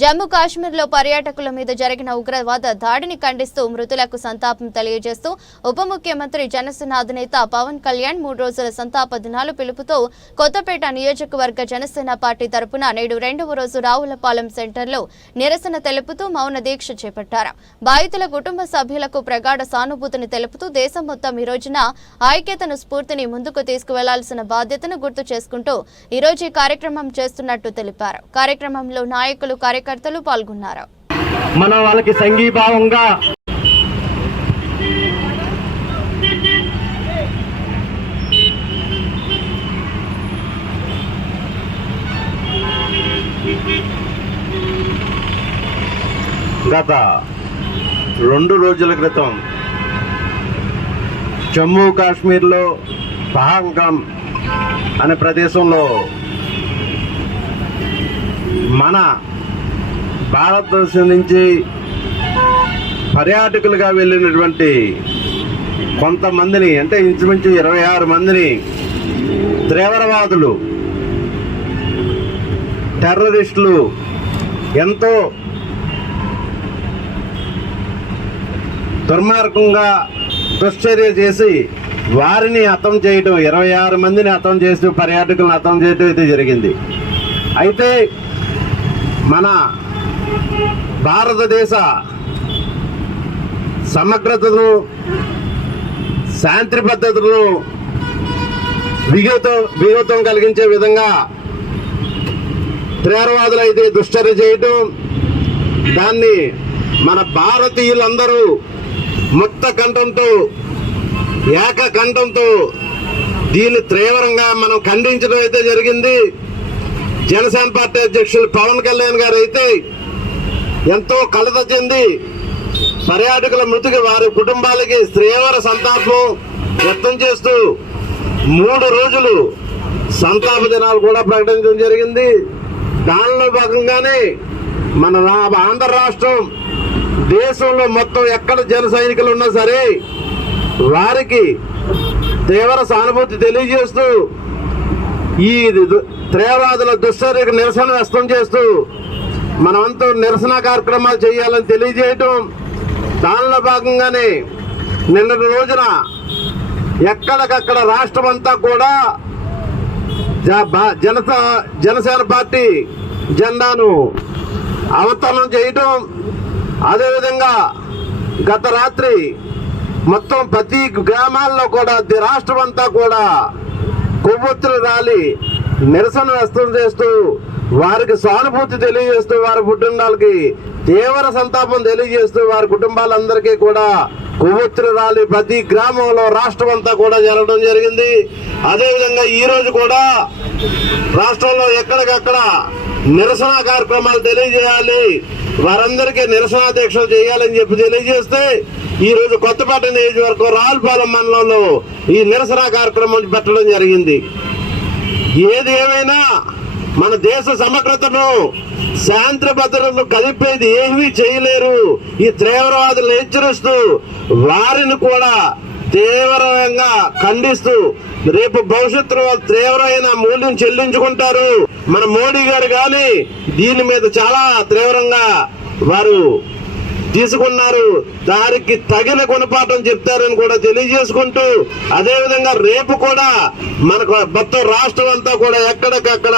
జమ్మూ కాశ్మీర్లో పర్యాటకుల మీద జరిగిన ఉగ్రవాద దాడిని ఖండిస్తూ మృతులకు సంతాపం తెలియజేస్తూ ఉప ముఖ్యమంత్రి జనసేన అధినేత పవన్ కళ్యాణ్ 3 రోజుల సంతాప దినాలు పిలుపుతో కొత్తపేట నియోజకవర్గ జనసేన పార్టీ తరపున నేడు 2వ రోజు రావులపాలెం సెంటర్లో నిరసన తెలుపుతూ మౌన దీక్ష చేపట్టారు. బాధితుల కుటుంబ సభ్యులకు ప్రగాఢ సానుభూతిని తెలుపుతూ దేశం మొత్తం ఈ రోజున ఐక్యతను స్ఫూర్తిని ముందుకు తీసుకువెళ్లాల్సిన బాధ్యతను గుర్తు చేసుకుంటూ ఈ రోజు ఈ కార్యక్రమం చేస్తున్నట్టు తెలిపారు. కార్యక్రమంలో నాయకులు కార్యకర్తలు పాల్గొన్నారు. మన వాళ్ళకి సంఘీభావంగా గత 2 రోజుల క్రితం జమ్మూ కాశ్మీర్లో పహల్గామ్ అనే ప్రదేశంలో మన భారతదేశం నుంచి పర్యాటకులుగా వెళ్ళినటువంటి కొంతమందిని, అంటే ఇంచుమించు 26 మందిని తీవ్రవాదులు, టెర్రరిస్టులు ఎంతో దుర్మార్గంగా దుశ్చర్య చేసి వారిని హతం చేయడం, 26 మందిని హతం చేస్తూ పర్యాటకులను హతం చేయడం అయితే జరిగింది. అయితే మన భారతదేశ సమగ్రతను, శాంతి పద్ధతులను విఘాతం కలిగించే విధంగా తీవ్రవాదులు అయితే దుశ్చర్య చేయటం, దాన్ని మన భారతీయులందరూ ముక్త కంఠంతో, ఏకకంఠంతో దీన్ని తీవ్రంగా మనం ఖండించడం అయితే జరిగింది. జనసేన పార్టీ అధ్యక్షులు పవన్ కళ్యాణ్ గారు అయితే ఎంతో కలత చెంది పర్యాటకుల మృతికి, వారి కుటుంబాలకి తీవ్ర సంతాపం వ్యక్తం చేస్తూ 3 రోజులు సంతాప దినాలు కూడా ప్రకటించడం జరిగింది. దానిలో భాగంగానే మన ఆంధ్ర రాష్ట్రం దేశంలో మొత్తం ఎక్కడ జన సైనికులు ఉన్నా సరే వారికి తీవ్ర సానుభూతి తెలియజేస్తూ ఈ తీవ్రవాదుల దుశ్చర్యకు నిరసన వ్యక్తం చేస్తూ మనమంతా నిరసన కార్యక్రమాలు చేయాలని తెలియజేయటం. దానిలో భాగంగానే నిన్నటి రోజున ఎక్కడికక్కడ రాష్ట్రం అంతా కూడా జనసేన పార్టీ జెండాను అవతరణ చేయటం, అదేవిధంగా గత రాత్రి మొత్తం ప్రతి గ్రామాల్లో కూడా రాష్ట్రం అంతా కూడా కొవ్వొత్తులు రాలి నిరసన వ్యక్తం చేస్తూ వారికి సానుభూతి తెలియజేస్తూ, వారి కుటుంబాలకి తీవ్ర సంతాపం తెలియజేస్తూ, వారి కుటుంబాలందరికీ కూడా కొవ్వొత్తులు రాలి ప్రతి గ్రామంలో రాష్ట్రం అంతా కూడా జరగడం జరిగింది. అదేవిధంగా ఈ రోజు కూడా రాష్ట్రంలో ఎక్కడికక్కడ నిరసన కార్యక్రమాలు తెలియజేయాలి, వారందరికీ నిరసన దీక్షలు చేయాలని చెప్పి తెలియజేస్తే ఈ రోజు కొత్తపేట నియోజకవర్గం రావులపాలెం మండలంలో ఈ నిరసన కార్యక్రమం పెట్టడం జరిగింది. ఏది ఏమైనా మన దేశ సమగ్రతను, శాంతి భద్రతను కలిపేది ఏమీ చేయలేరు. ఈ తీవ్రవాదులను హెచ్చరిస్తూ వారిని కూడా తీవ్రంగా ఖండిస్తూ రేపు భవిష్యత్తులో తీవ్రమైన మూల్యం చెల్లించుకుంటారు. మన మోడీ గారు కానీ దీని మీద చాలా తీవ్రంగా వారు తీసుకున్నారు. దానికి తగిన గుణపాఠం చెప్తారని కూడా తెలియజేసుకుంటూ, అదేవిధంగా రేపు కూడా మనకు మొత్తం రాష్ట్రం అంతా కూడా ఎక్కడికక్కడ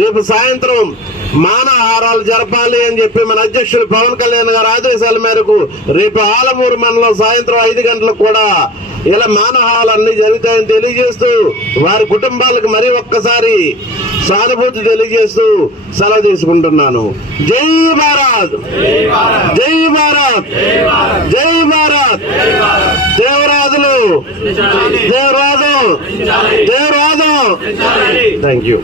రేపు సాయంత్రం మానహారాలు జరపాలి అని చెప్పి మన అధ్యక్షులు పవన్ కళ్యాణ్ గారి ఆదేశాల మేరకు రేపు ఆలమూరు మండలం సాయంత్రం 5 గంటలకు కూడా ఇలా మానహారాలన్నీ జరుగుతాయని తెలియజేస్తూ వారి కుటుంబాలకు మరి ఒక్కసారి సానుభూతి తెలియజేస్తూ సెలవు తీసుకుంటున్నాను. జై భారత్, జై భారత్, జై భారత్. Devaraju thank you.